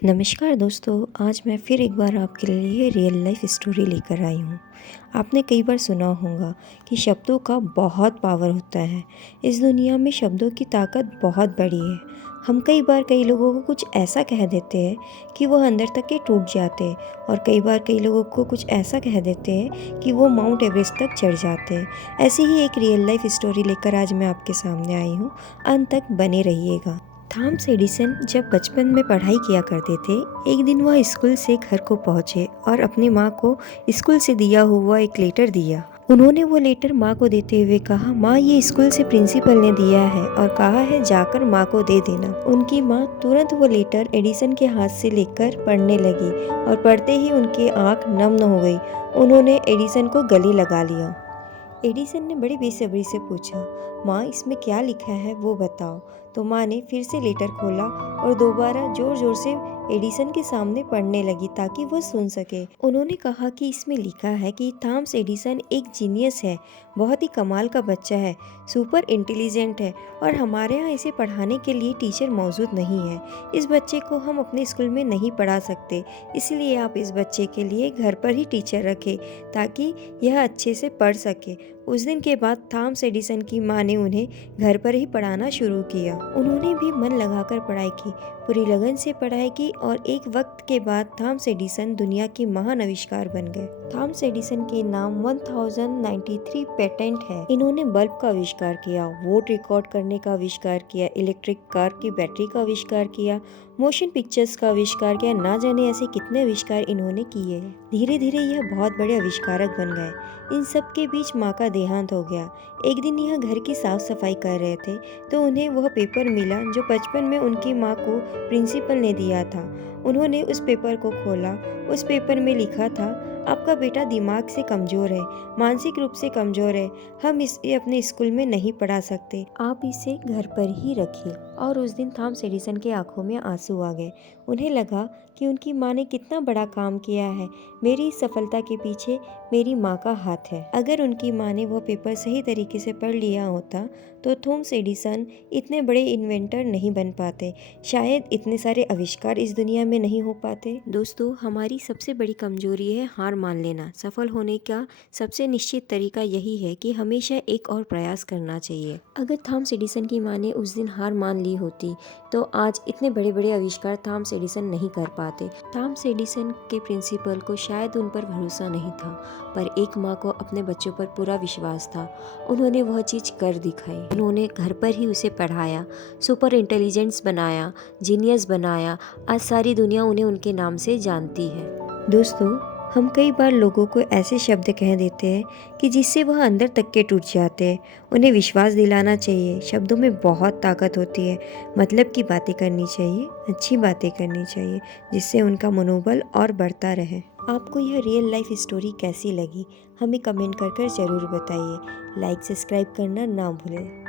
नमस्कार दोस्तों, आज मैं फिर एक बार आपके लिए रियल लाइफ स्टोरी लेकर आई हूँ। आपने कई बार सुना होगा कि शब्दों का बहुत पावर होता है। इस दुनिया में शब्दों की ताकत बहुत बड़ी है। हम कई बार कई लोगों को कुछ ऐसा कह देते हैं कि वो अंदर तक के टूट जाते हैं, और कई बार कई लोगों को कुछ ऐसा कह देते हैं कि वो माउंट एवरेस्ट तक चढ़ जाते हैं। ऐसी ही एक रियल लाइफ स्टोरी लेकर आज मैं आपके सामने आई हूँ। अंत तक बने रहिएगा। थॉमस एडिसन जब बचपन में पढ़ाई किया करते थे, एक दिन वह स्कूल से घर को पहुंचे और अपनी माँ को स्कूल से दिया हुआ एक लेटर दिया। उन्होंने वो लेटर माँ को देते हुए कहा, माँ ये स्कूल से प्रिंसिपल ने दिया है और कहा है जाकर माँ को दे देना। उनकी माँ तुरंत वो लेटर एडिसन के हाथ से लेकर पढ़ने लगी और पढ़ते ही उनकी आँख नम हो गई। उन्होंने एडिसन को गले लगा लिया। एडिसन ने बड़ी बेसब्री से पूछा, माँ इसमें क्या लिखा है वो बताओ। तो माँ ने फिर से लेटर खोला और दोबारा जोर जोर से एडिसन के सामने पढ़ने लगी ताकि वो सुन सके। उन्होंने कहा कि इसमें लिखा है कि थॉमस एडिसन एक जीनियस है, बहुत ही कमाल का बच्चा है, सुपर इंटेलिजेंट है, और हमारे यहाँ इसे पढ़ाने के लिए टीचर मौजूद नहीं है। इस बच्चे को हम अपने स्कूल में नहीं पढ़ा सकते, इसलिए आप इस बच्चे के लिए घर पर ही टीचर रखें ताकि यह अच्छे से पढ़ सके। उस दिन के बाद थॉमस एडिसन की माँ ने उन्हें घर पर ही पढ़ाना शुरू किया। उन्होंने भी मन लगाकर पढ़ाई की, पूरी लगन से पढ़ाई की, और एक वक्त के बाद थॉमस एडिसन दुनिया के महान आविष्कार बन गए। थॉमस एडिसन के नाम 1093 पेटेंट है। इन्होंने बल्ब का आविष्कार किया, वोट रिकॉर्ड करने का आविष्कार किया, इलेक्ट्रिक कार की बैटरी का आविष्कार किया, मोशन पिक्चर्स का आविष्कार किया, ना जाने ऐसे कितने आविष्कार इन्होंने किए हैं। धीरे धीरे यह बहुत बड़े आविष्कारक बन गए। इन सब के बीच माँ का देहांत हो गया। एक दिन यह घर की साफ सफाई कर रहे थे तो उन्हें वह पेपर मिला जो बचपन में उनकी माँ को प्रिंसिपल ने दिया था। उन्होंने उस पेपर को खोला। उस पेपर में लिखा था, आपका बेटा दिमाग से कमज़ोर है, मानसिक रूप से कमज़ोर है, हम इसे अपने स्कूल में नहीं पढ़ा सकते, आप इसे घर पर ही रखिए। और उस दिन थॉमस एडिसन के आंखों में आंसू आ गए। उन्हें लगा कि उनकी माँ ने कितना बड़ा काम किया है। मेरी सफलता के पीछे मेरी माँ का हाथ है। अगर उनकी माँ ने वो पेपर सही तरीके से पढ़ लिया होता तो थॉमस एडिसन इतने बड़े इन्वेंटर नहीं बन पाते, शायद इतने सारे आविष्कार इस दुनिया में नहीं हो पाते। दोस्तों, हमारी सबसे बड़ी कमजोरी है हार मान लेना। सफल होने का सबसे निश्चित तरीका यही है कि हमेशा एक और प्रयास करना चाहिए। अगर थॉमस एडिसन की माँ ने उस दिन हार मान ली होती तो आज इतने बड़े बड़े आविष्कार थॉमस एडिसन नहीं कर पाते। थॉमस एडिसन के प्रिंसिपल को शायद उन पर भरोसा नहीं था, पर एक माँ को अपने बच्चों पर पूरा विश्वास था। उन्होंने वह चीज़ कर दिखाई। उन्होंने घर पर ही उसे पढ़ाया, सुपर इंटेलिजेंस बनाया, जीनियस बनाया। आज सारी दुनिया उन्हें उनके नाम से जानती है। दोस्तों, हम कई बार लोगों को ऐसे शब्द कह देते हैं कि जिससे वह अंदर तक के टूट जाते हैं। उन्हें विश्वास दिलाना चाहिए, शब्दों में बहुत ताकत होती है। मतलब की बातें करनी चाहिए, अच्छी बातें करनी चाहिए, जिससे उनका मनोबल और बढ़ता रहे। आपको यह रियल लाइफ स्टोरी कैसी लगी, हमें कमेंट कर ज़रूर बताइए। लाइक सब्सक्राइब करना ना भूलें।